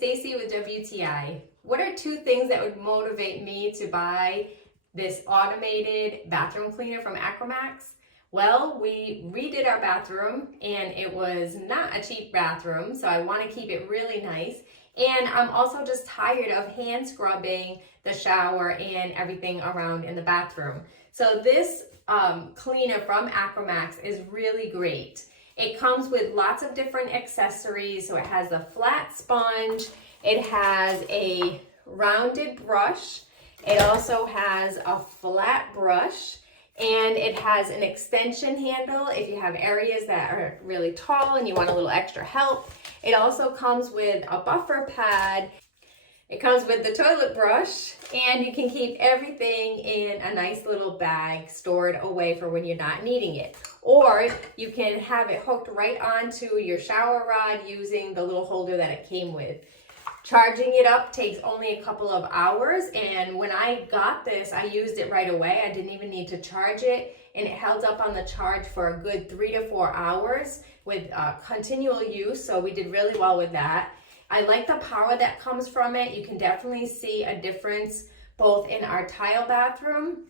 Stacy with WTI. What are two things that would motivate me to buy this automated bathroom cleaner from ACRIMAX? Well, we redid our bathroom and it was not a cheap bathroom, so I want to keep it really nice. And I'm also just tired of hand scrubbing the shower and everything around in the bathroom. So this cleaner from ACRIMAX is really great. It comes with lots of different accessories. So it has a flat sponge, it has a rounded brush, it also has a flat brush, and it has an extension handle if you have areas that are really tall and you want a little extra help. It also comes with a buffer pad. It comes with the toilet brush, and you can keep everything in a nice little bag stored away for when you're not needing it. Or you can have it hooked right onto your shower rod using the little holder that it came with. Charging it up takes only a couple of hours, and when I got this, I used it right away. I didn't even need to charge it, and it held up on the charge for a good 3 to 4 hours with continual use, so we did really well with that. I like the power that comes from it. You can definitely see a difference both in our tile bathroom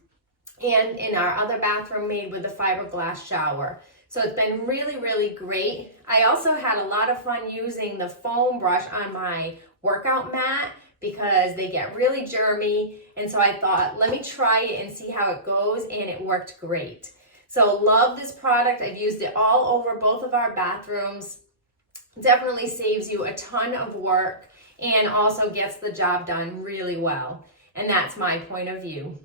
and in our other bathroom made with the fiberglass shower. So it's been really, really great. I also had a lot of fun using the foam brush on my workout mat because they get really germy. And so I thought, let me try it and see how it goes, and it worked great. So love this product. I've used it all over both of our bathrooms. Definitely saves you a ton of work and also gets the job done really well. And that's my point of view.